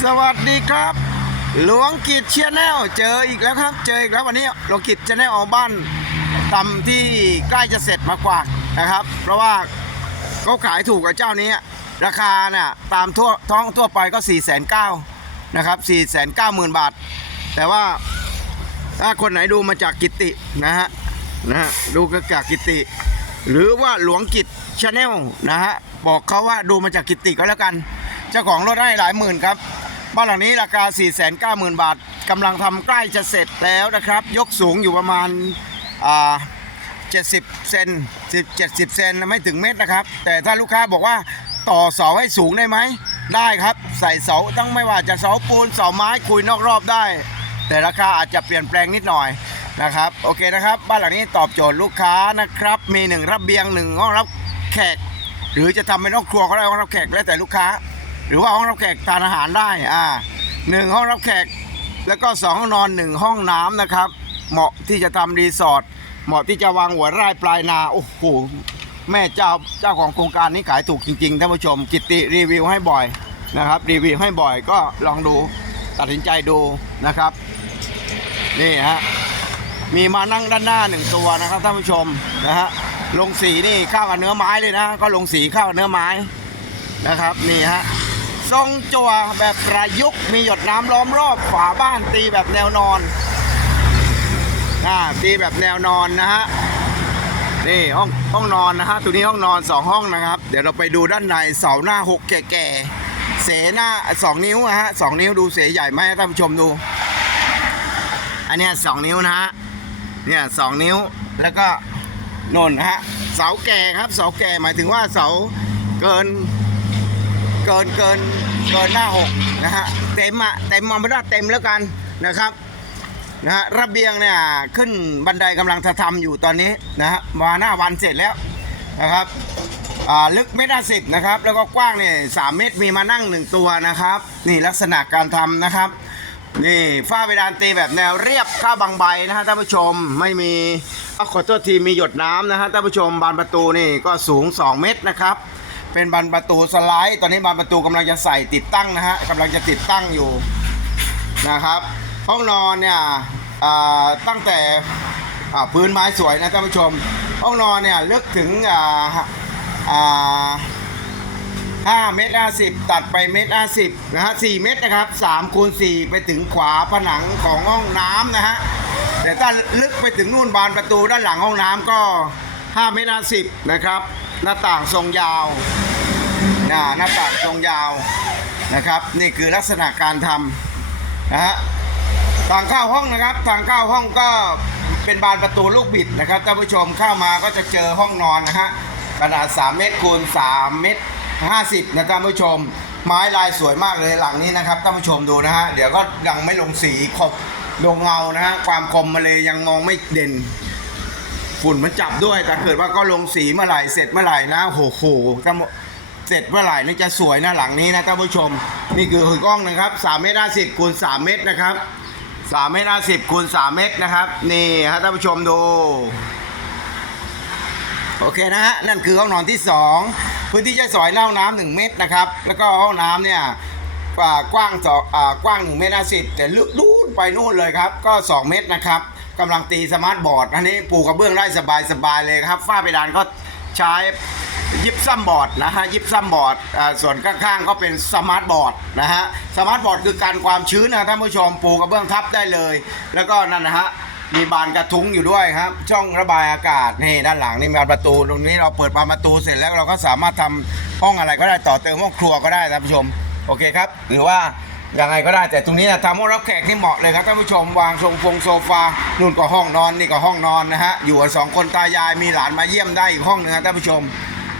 สวัสดีครับ หลวงกิจเชียแนลเจออีกแล้วครับ เจออีกแล้ววันนี้หลวงกิจเชียแนลออกบ้านทำที่ใกล้จะเสร็จมากกว่านะครับ เพราะว่าเขาขายถูกกับเจ้านี้ ราคาเนี่ยตามทั่วท้องทั่วไปก็4ี่แสนเก้านะครับ4ี่แสนเก้าหมื่นบาท แต่ว่าถ้าคนไหนดูมาจากกิตินะฮะนะฮะดูกจากกิติ หรือว่าหลวงกิจชาแนลนะฮะบอกเขาว่าดูมาจากกิตติก็แล้วกัน เจ้าของรถให้หลายหมื่นครับ บ้านหลังนี้ราคา 4 9 0 0 0 0 บาทกำลังทำใกล้จะเสร็จแล้วนะครับ ยกสูงอยู่ประมาณ70เซน10 70เซนไม่ถึงเมตรนะครับ แต่ถ้าลูกค้าบอกว่าต่อเสาให้สูงได้ไหม ได้ครับ ใส่เสาต้องไม่ว่าจะเสาปูนเสาไม้คุยนอกรอบได้ แต่ราคาอาจจะเปลี่ยนแปลงนิดหน่อยนะครับ โอเคนะครับ บ้านหลังนี้ตอบโจทย์ลูกค้านะครับ มีหนึ่งระเบียงหนึ่งห้องรับแขก หรือจะทำเป็นห้องครัวก็ได้ห้องรับแขกแล้วแต่ลูกค้า รือว่าห้องรับแขกทานอาหารได้อ่าหนึ่งห้องรับแขก แล้วก็สองห้องนอนหนึ่งห้องน้ำนะครับ เหมาะที่จะทำรีสอร์ทเหมาะที่จะวางหัวไร่ปลายนาโอ้โหแม่เจ้าเจ้าของโครงการนี้ขายถูกจริงๆท่านผู้ชม กิตติรีวิวให้บ่อยนะครับ รีวิวให้บ่อยก็ลองดูตัดสินใจดูนะครับ นี่ฮะมีมานั่งด้านหน้าหนึ่งตัวนะครับท่านผู้ชมนะฮะลงสีนี่เข้ากับเนื้อไม้เลยนะ ก็ลงสีเข้ากับเนื้อไม้นะครับ นี่ฮะ ทรงจั่วแบบประยุกต์มีหยดน้ำล้อมรอบฝาบ้านตีแบบแนวนอนอ่าตีแบบแนวนอนนะฮะนี่ห้องห้องนอนนะฮะตัวนี้ห้องนอนสองห้องนะครับ เดี๋ยวเราไปดูด้านในเสาหน้าหกแก่ๆเสหน้าสองนิ้วนะฮะสองนิ้วดูเสใหญ่ไหมท่านผู้ชมดู อันนี้สองนิ้วนะฮะเนี่ยสองนิ้วแล้วก็นนนะฮะเสาแก่ครับเสาแก่หมายถึงว่าเสาเกิน เกินเกินเกินหน้าหกนะฮะเต็มอะเต็มมาไม่ได้เต็มแล้วกันนะครับนะฮะระเบียงเนี่ยขึ้นบันไดกำลังจะทำอยู่ตอนนี้นะฮะมาหน้าวันเสร็จแล้วนะครับอ่าลึกเมตรสิบนะครับ แล้วก็กว้างเนี่ยสามเมตรมีมานั่งหนึ่งตัวนะครับ นี่ลักษณะการทำนะครับนี่ฝ้าเพดานตีแบบแนวเรียบข้าวบางใบนะฮะท่านผู้ชมไม่มีขอโทษทีมีหยดน้ำนะฮะท่านผู้ชมบานประตูนี่ก็สูง 2 เมตรนะครับ เป็นบานประตูสไลด์ ตอนนี้บานประตูกำลังจะใส่ติดตั้งนะฮะกำลังจะติดตั้งอยู่นะครับ ห้องนอนเนี่ยตั้งแต่พื้นไม้สวยนะท่านผู้ชม ห้องนอนเนี่ยลึกถึงอ่าอ่า5เมตร50ตัดไปเมตร50นะฮะ4เมตรนะครับ3คูณ4ไปถึงขวาผนังของห้องน้ำนะฮะแต่ถ้าลึกไปถึงนู่นบานประตูด้านหลังห้องน้ำก็5เมตร50นะครับ หน้าต่างทรงยาวนะหน้าต่างทรงยาวนะครับ นี่คือลักษณะการทำนะฮะทางเข้าห้องนะครับทางเข้าห้องก็เป็นบานประตูลูกบิดนะครับท่านผู้ชมเข้ามาก็จะเจอห้องนอนนะฮะขนาด 3 เมตรคูณ3เมตร50นะท่านผู้ชม ไม้ลายสวยมากเลยหลังนี้นะครับท่านผู้ชมดูนะฮะเดี๋ยวก็ยังไม่ลงสีครบลงเงานะฮะความคมมาเลยยังมองไม่เด่น ฝุ่นมันจับด้วย แต่เกิดว่าก็ลงสีเมื่อไหร่เสร็จเมื่อไหร่นะโหโหเสร็จเมื่อไหร่นี่จะสวยนะหลังนี้นะท่านผู้ชม นี่คือหือกล้องนะครับ3เมตร50คูณ3เมตรนะครับ3เมตร50คูณ3เมตรนะครับ นี่ฮะท่านผู้ชมดูโอเคนะฮะนั่นคือห้องนอนที่ 2 พื้นที่ใช้สอยเล่าน้ำหนึ่งเมตรนะครับ แล้วก็ห้องน้ำเนี่ยกว้างสองกว้าง1เมตรสิบแต่ลึกนู่นไปนู่นเลยครับ ก็ 2 เมตรนะครับ กำลังตีสมาร์ทบอร์ดอันนี้ปูกระเบื้องได้สบายสบายๆเลยครับ ฝ้าเพดานก็ใช้ยิบซัมบอร์ดนะฮะยิบซัมบอร์ดส่วนข้างๆก็เป็นสมาร์ทบอร์ดนะฮะสมาร์ทบอร์ดคือการความชื้นนะท่านผู้ชมปูกระเบื้องทับได้เลย แล้วก็นั่นนะฮะมีบานกระทุ้งอยู่ด้วยครับ ช่องระบายอากาศนี่ด้านหลังนี่มีบานประตู ตรงนี้เราเปิดบานประตูเสร็จแล้วเราก็สามารถทำห้องอะไรก็ได้ต่อเติมห้องครัวก็ได้ท่านผู้ชม โอเคครับ หรือว่า ยังไงก็ได้แต่ตรงนี้นะทำห้องรับแขกที่เหมาะเลยครับท่านผู้ชมวางทรงฟงโซฟานู่นก็ห้องนอนนี่ก็ห้องนอนนะฮะอยู่กันสองคนตายายมีหลานมาเยี่ยมได้อีกห้องหนึงครับท่านผู้ชม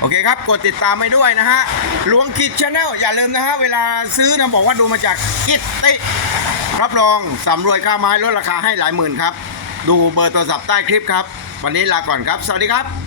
โอเคครับ กดติดตามไปด้วยนะฮะหลวงกิจชาแนลอย่าลืมนะฮะ เวลาซื้อนะบอกว่าดูมาจากกิตติรับรองสำรวยค่าไม้ลดราคาให้หลายหมื่นครับ ดูเบอร์โทรศัพท์ใต้คลิปครับ วันนี้ลาก่อนครับ สวัสดีครับ